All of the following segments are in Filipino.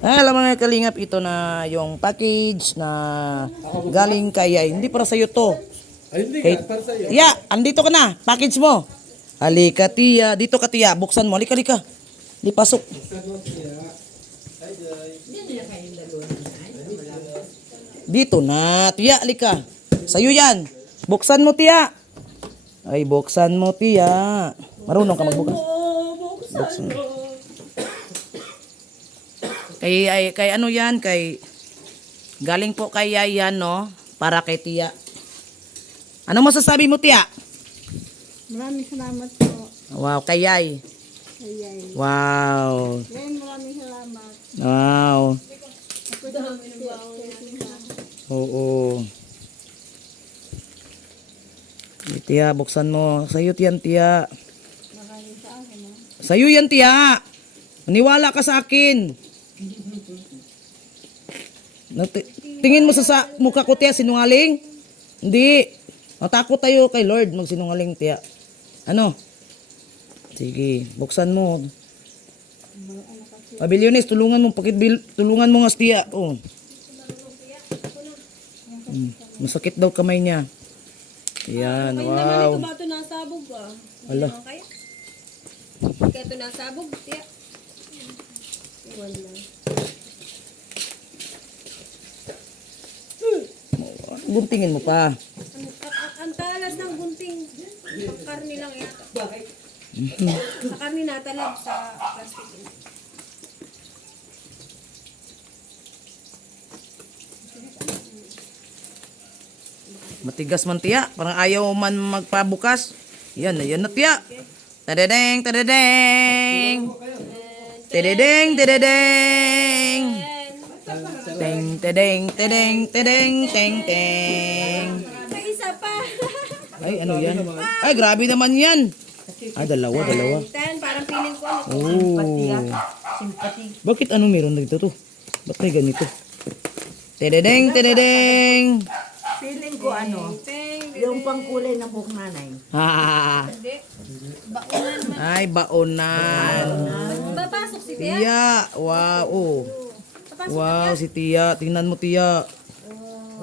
Alam mga kalingap, ito na yung package na galing kay Yay. Hindi para sa'yo to. Ay, hindi Kay, ka, para sa'yo. Tiya, andito ka na. Package mo. Halika, Tiya. Dito ka, Tiya. Buksan mo. Halika, halika. Di pasok. Dito na. Tiya, halika. Sa'yo yan. Buksan mo, Tiya. Ay, buksan mo, Tiya. Marunong ka magbukas. Buksan mo. Kay ano yan, kay galing po kay Yay yan, no? Para kay Tiya. Ano masasabi mo, Tiya? Maraming salamat po. Wow, kay Yay. Ayay. Wow. Ngayon, maraming salamat. Wow. Ako daw, Oo. Tiya, buksan mo. Sa'yo yan, Tiya. maraming sa akin. Sa'yo yan, Tiya. Maniwala ka sa akin. Tingin mo sa mukha ko, Tiya, sinungaling? Hindi. Matakot tayo kay Lord magsinungaling, Tiya. Ano? Sige, buksan mo. Pabiliones, tulungan mo. Tulungan mo nga, Tiya. Oh. Masakit daw kamay niya. Yan, wow. Ito ba ito nasabog ah? Ala. Kaya ito nasabog, tiya. Iwan lang. Guntingin mo pa. Ang talas ng gunting. Ang karni lang yata. Bakit? Sa karni natalag sa plastic. Matigas man, Tiya. Parang ayaw man magpabukas. Yan na, Tiya. Tadadeng, tadadeng. Tadadeng, tadadeng. Teng, tadeng, tadeng, tadeng, teng, teng. May isa pa. Ay, ano yan? Ay, grabe naman yan. Ay, dalawa. Parang feeling ko ano. Oh. Bakit ano meron dito to? Ba't may ganito? Tadadeng, tadadeng. Feeling ko yung pangkulay ng buhok nanay. Ha. Ay, baonan. Babasok si tiya. Tiya, wow. Oh. Wow, si Tiya. Tingnan mo, Tiya.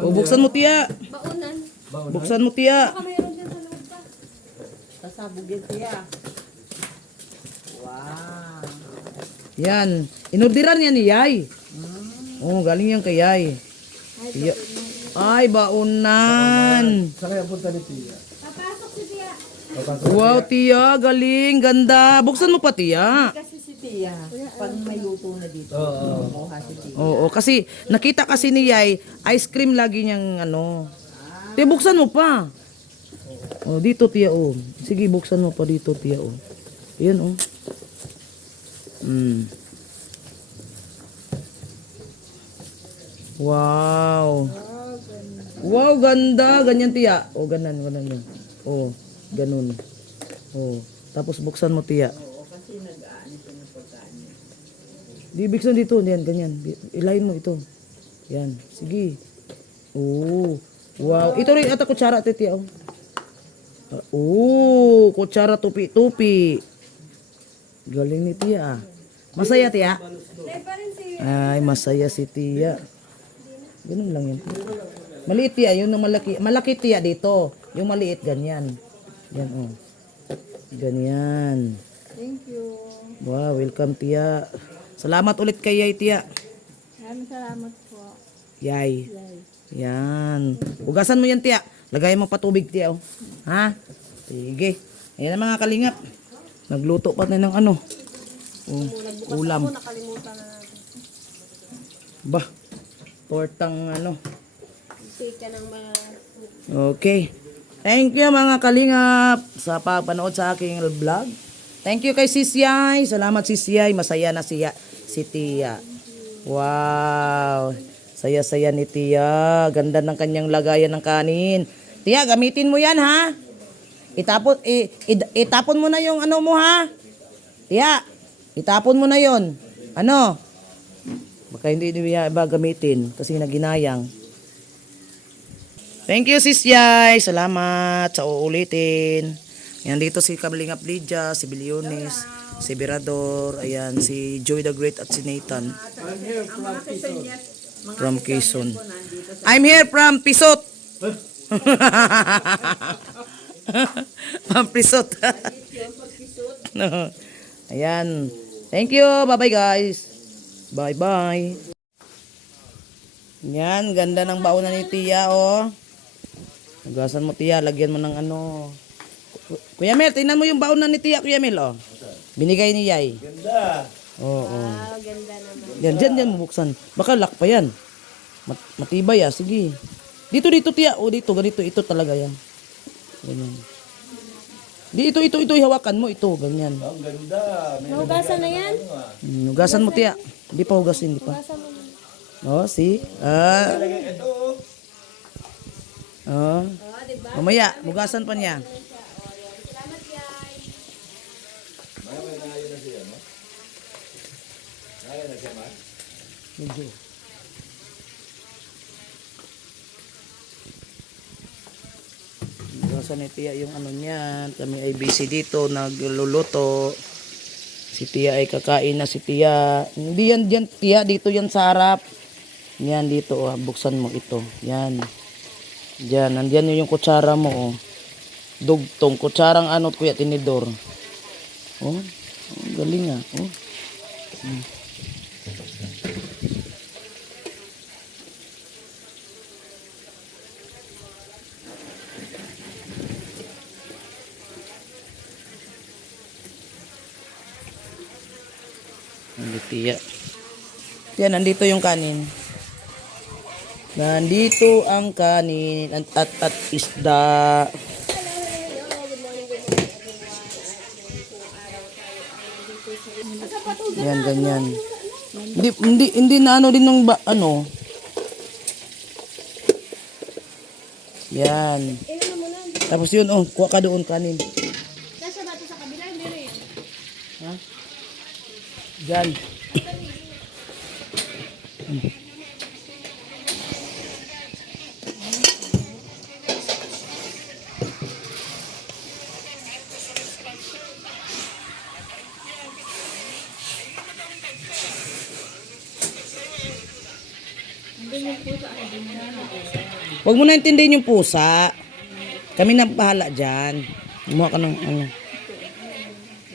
Oh, buksan mo, Tiya. Baunan. Buksan mo, Tiya. Baka mayroon dyan sa loob pa. Pasabog yan siya. Wow. Yan. Inorderan yan ni Yay. Oh, galing yan kay Yay. Tiya. Ay, baonan. Saan kaya punta ni Tia? Papasok si tiya. Wow, Tiya. Galing. Ganda. Buksan mo pa, Tiya. Kasi si Tia, pag may luto na dito, kumuha si Tia. Oo, kasi nakita kasi ni Yay, ice cream lagi niyang ano. Tiya, buksan mo pa. Oh, dito, Tiya, oh. Sige, buksan mo pa dito, Tiya, oh. Ayan, oh. Wow. Wow, ganda. Ganyan, Tiya. Oh, ganan yan. Oh, ganun. Oh, tapos buksan mo, Tiya. Di buksan dito, yan, ganyan. Ilayin mo ito. Yan, sige. Oh, wow. Ito rin ata kutsara, Tiya, oh. Oh, kutsara tupi-tupi. Galing ni Tiya, ah. Masaya, Tiya? Ay, masaya si Tiya. Ganun lang yun. Maliit, Tiya. Yun ang malaki. Malaki, Tiya, dito. Yung maliit, ganyan. Yan, oh. Ganyan. Thank you. Wow, welcome, Tiya. Salamat ulit kay Yay, Tiya. Maraming salamat po. Yay. Yan. Ugasan mo yan, Tiya. Lagay mo pa tubig, Tiya, oh. Ha? Sige. Ayan ang mga kalingap. Nagluto pa tayo ng ano. Oh, ulam. Nakalimutan na natin. Bah. Tortang ano. Take ka ng mga... Okay. Thank you mga kalingap sa pagpanood sa aking vlog. Thank you kay Sis Yay. Salamat Sis Yay. Masaya na siya, si Tiya. Wow. Saya-saya ni Tiya. Ganda ng kanyang lagayan ng kanin. Tiya, gamitin mo yan, ha? Itapon mo na yung ano mo, ha? Tiya, itapon mo na yon. Ano? Baka hindi niya iba gamitin kasi naginayang. Thank you, Sis Yay. Salamat sa uulitin. Yan dito si Kablingap Lydia, si Bilyones. si Berador, ayan, si Joy the Great at si Nathan. From Quezon. I'm here from Pisot. From Pisot. No. Ayan. Thank you. Bye-bye guys. Bye-bye. Yan, ganda ng baunan ni Tia, oh. Hugasan mo, Tia. Lagyan mo ng ano. Kuya Mel, tingnan mo yung baunan ni Tia, Kuya Mel, oh. Binigay ni Yay. Ganda. Oo. Ganda naman. Yan, bubuksan. Baka lock pa yan. Matibay, ah. Sige. Dito, Tia. O, dito, ganito. Ito talaga yan. Ganyan. Ito, hawakan mo. Ito, ganyan. Ang ganda. May Nahugasan na yan? Hugasan mo, Tia. Hindi pa hugasin, hindi pa. Hugasan mo na. Oh, see? Ah. ito. Oh. Oh, diba? Mamaya, hugasan pa niya. Salamat guys. Medyo. Hugasan ni Tia yung ano niyan. Kami ay busy dito, nagluluto. Si Tia ay kakain na si Tia. Hindi yan dyan, Tia. Dito yan sa harap. Yan dito, oh. Buksan mo ito. Yan. Diyan, nandiyan yung kutsara mo, oh. Dugtong. Kutsarang ano, kuya, tinidor. Oh, galing ah. Oh. Nandito Tia. Yan, nandito yung kanin. Nandito ang kanin at isda. Yan, ganyan. Hindi na ano din ng ano. Yan. Tapos yun, oh, kuha ka doon kanin. Nasa ba ito sa kabila? Hindi rin. Ha? Diyan. Huwag mo na intindihin yung pusa. Kami na bahala dyan. Gumawa ka ng ano.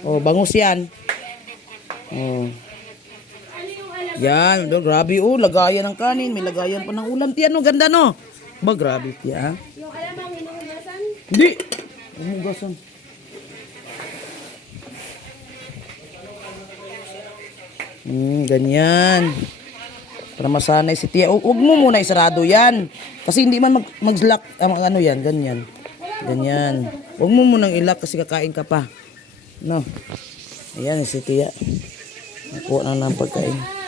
Oh, bangus yan. Oh. Yan, grabe oh, lagayan ng kanin, may lagayan pa ng ulam. Tiyan, no, ganda no. Ba, grabe tiya. Yung alam ang hinuhugasan? Hindi. Umugasan. Ganyan. Para masanay si Tia. Huwag mo muna isarado yan. Kasi hindi man mag-lock, ano yan, ganyan. Ganyan. Huwag mo munang ilock kasi kakain ka pa. No. Ayan si Tia. Nakuha na ng pagkain.